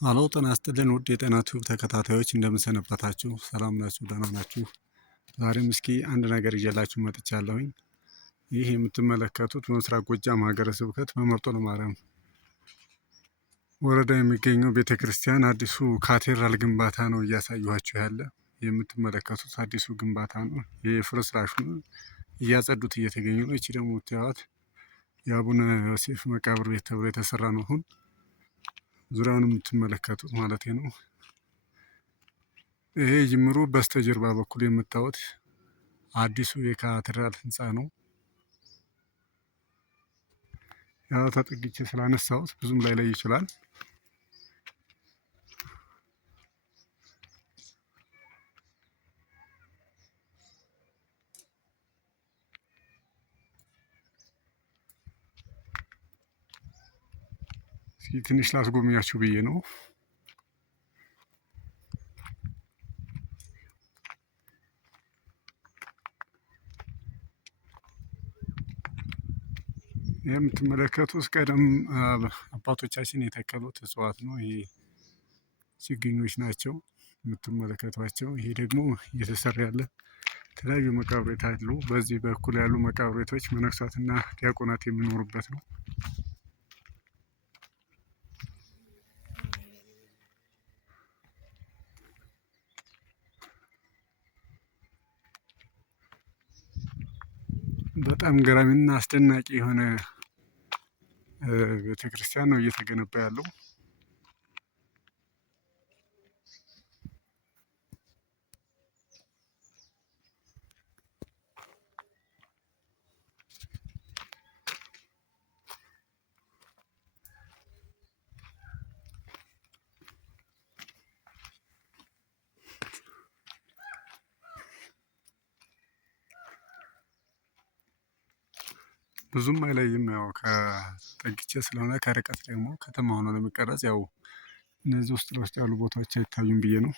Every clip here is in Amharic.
አሎ ጤና ይስጥልን ውድ የጤና ቲዩብ ተከታታዮች እንደምን ሰነበታችሁ? ሰላም ናችሁ? ደህና ናችሁ? ዛሬም እስኪ አንድ ነገር ይዤላችሁ መጥቻለሁኝ። ይህ የምትመለከቱት በምስራቅ ጎጃም ሀገረ ስብከት በመርጦ ለማርያም ወረዳ የሚገኘው ቤተ ክርስቲያን አዲሱ ካቴድራል ግንባታ ነው እያሳየኋችሁ ያለ። የምትመለከቱት አዲሱ ግንባታ ነው። የፍርስራሹን እያጸዱት እየተገኙ ነው። ይቺ ደግሞ የምታዩት የአቡነ ዮሴፍ መቃብር ቤት ተብሎ የተሰራ ነው። አሁን ዙሪያውን የምትመለከቱት ማለት ነው። ይሄ ጅምሩ በስተጀርባ በኩል የምታዩት አዲሱ የካቴድራል ህንፃ ነው። ያው ተጠግቼ ስላነሳሁት ብዙም ላይ ይችላል። እስኪ ትንሽ ላስጎብኛችሁ ብዬ ነው። የምትመለከቱት ቀደም አባቶቻችን የተከሉት እጽዋት ነው። ይሄ ችግኞች ናቸው የምትመለከቷቸው። ይሄ ደግሞ እየተሰራ ያለ የተለያዩ መቃብሬት አሉ። በዚህ በኩል ያሉ መቃብሬቶች መነኮሳትና ዲያቆናት የሚኖሩበት ነው። በጣም ገራሚና አስደናቂ የሆነ ቤተክርስቲያን ነው እየተገነባ ያለው። ብዙም አይለይም። ያው ከጠግቼ ስለሆነ ከርቀት ደግሞ ከተማ ሆኖ ነው የሚቀረጽ። ያው እነዚህ ውስጥ ለውስጥ ያሉ ቦታዎች አይታዩም ብዬ ነው።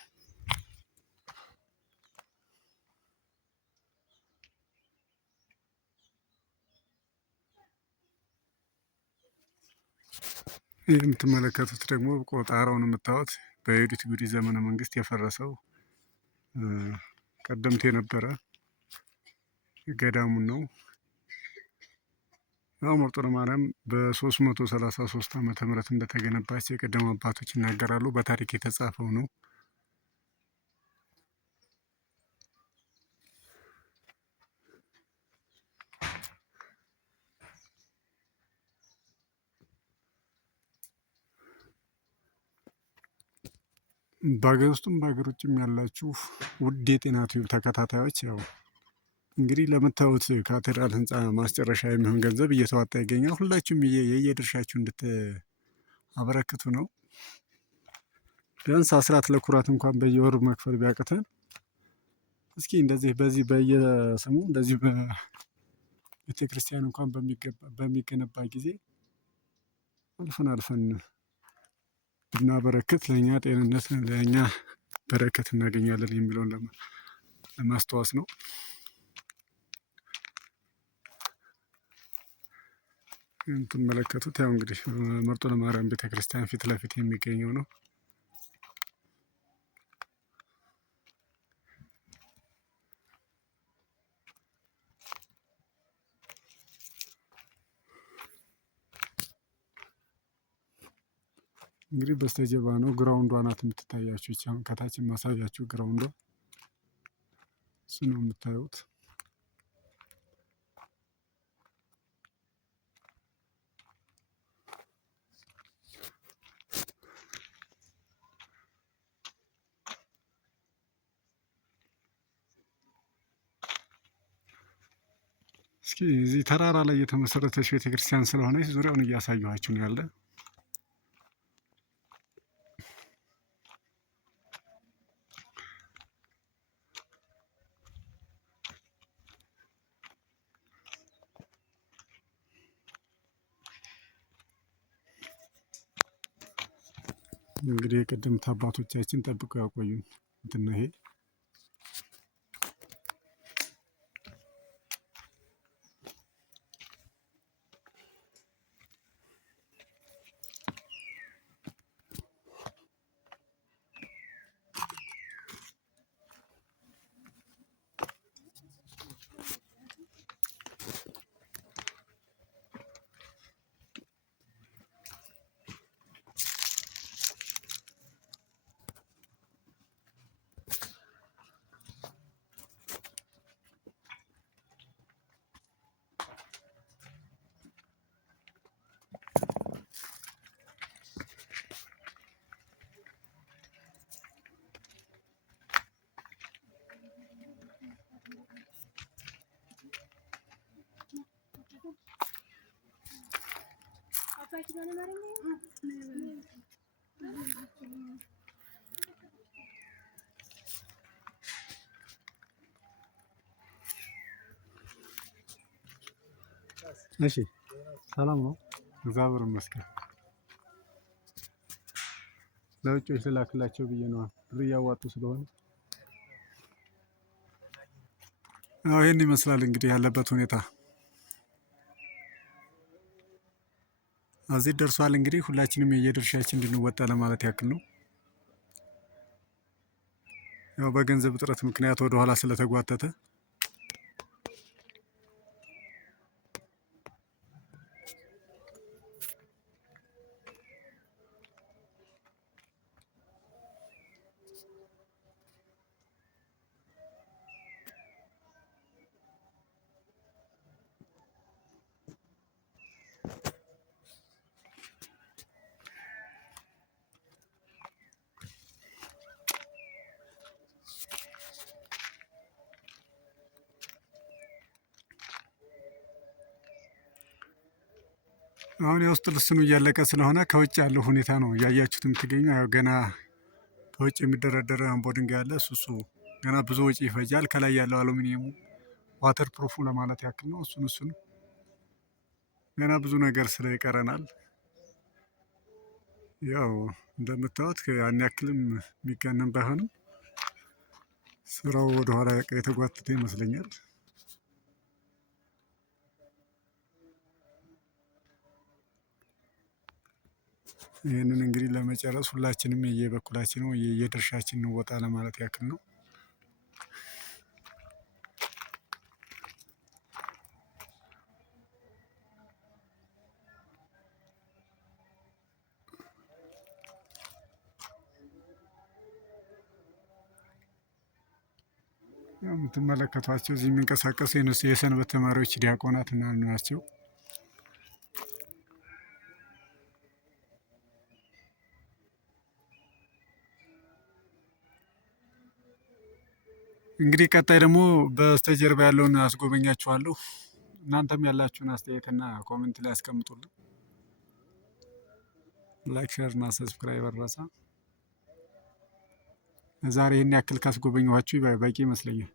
ይህ የምትመለከቱት ደግሞ ቆጣራውን የምታዩት በዩዲት ጉዲ ዘመነ መንግስት የፈረሰው ቀደምት የነበረ ገዳሙን ነው። ያው መርጦ ለማርያም በ333 ዓመተ ምህረት እንደተገነባች የቀደሙ አባቶች ይናገራሉ። በታሪክ የተጻፈው ነው። በሀገር ውስጥም በሀገር ውጭም ያላችሁ ውድ የጤና ቲዩብ ተከታታዮች ያው እንግዲህ ለምታዩት ካቴድራል ህንፃ ማስጨረሻ የሚሆን ገንዘብ እየተዋጣ ይገኛል። ሁላችሁም የየድርሻችሁ እንድታበረክቱ ነው። ቢያንስ አስራት ለኩራት እንኳን በየወሩ መክፈል ቢያቅተን እስኪ እንደዚህ በዚህ በየስሙ እንደዚህ በቤተክርስቲያን እንኳን በሚገነባ ጊዜ አልፈን ብናበረክት ለእኛ ጤንነት ለእኛ በረከት እናገኛለን የሚለውን ለማስታወስ ነው። የምትመለከቱት ያው እንግዲህ መርጦ ለማርያም ቤተክርስቲያን ፊት ለፊት የሚገኘው ነው። እንግዲህ በስተጀርባ ነው ግራውንዷ ናት የምትታያችሁ። ይቺ አሁን ከታች ማሳያችሁ ግራውንዷ እሱ ነው የምታዩት። እስኪ እዚህ ተራራ ላይ የተመሰረተች ቤተክርስቲያን ስለሆነች ዙሪያውን እያሳየኋችሁ ነው ያለ። እንግዲህ የቀደምት አባቶቻችን ጠብቀው ያቆዩን እንትን ነው ይሄ። እሺ ሰላም ነው። እግዚአብሔር ይመስገን። ለውጮች ልላክላቸው ብዬ ነው ብር እያዋጡ ስለሆነ። ይህን ይመስላል እንግዲህ ያለበት ሁኔታ እዚህ ደርሷል። እንግዲህ ሁላችንም የየድርሻችን እንድንወጣ ለማለት ያክል ነው። ያው በገንዘብ እጥረት ምክንያት ወደኋላ ስለተጓተተ አሁን የውስጥ ልስኑ እያለቀ ስለሆነ ከውጭ ያለው ሁኔታ ነው እያያችሁት የምትገኙ። ያው ገና ከውጭ የሚደረደረ አምቦ ድንጋይ አለ። እሱ ገና ብዙ ወጪ ይፈጃል። ከላይ ያለው አሉሚኒየሙ ዋተር ፕሩፉ ለማለት ያክል ነው። እሱን ገና ብዙ ነገር ስለ ይቀረናል። ያው እንደምታዩት ያን ያክልም የሚጋነን ባይሆንም ስራው ወደኋላ የተጓተተ ይመስለኛል። ይህንን እንግዲህ ለመጨረስ ሁላችንም የየበኩላችን የየድርሻችን እንወጣ ለማለት ያክል ነው። የምትመለከቷቸው እዚህ የሚንቀሳቀሱ የሰንበት ተማሪዎች ዲያቆናት ናቸው። እንግዲህ ቀጣይ ደግሞ በስተጀርባ ያለውን አስጎበኛችኋለሁ። እናንተም ያላችሁን አስተያየትና ኮሜንት ላይ አስቀምጡልን። ላይክ፣ ሼር እና ሰብስክራይብ አድርጉ። ዛሬ ይህን ያክል ካስጎበኘኋችሁ በቂ ይመስለኛል።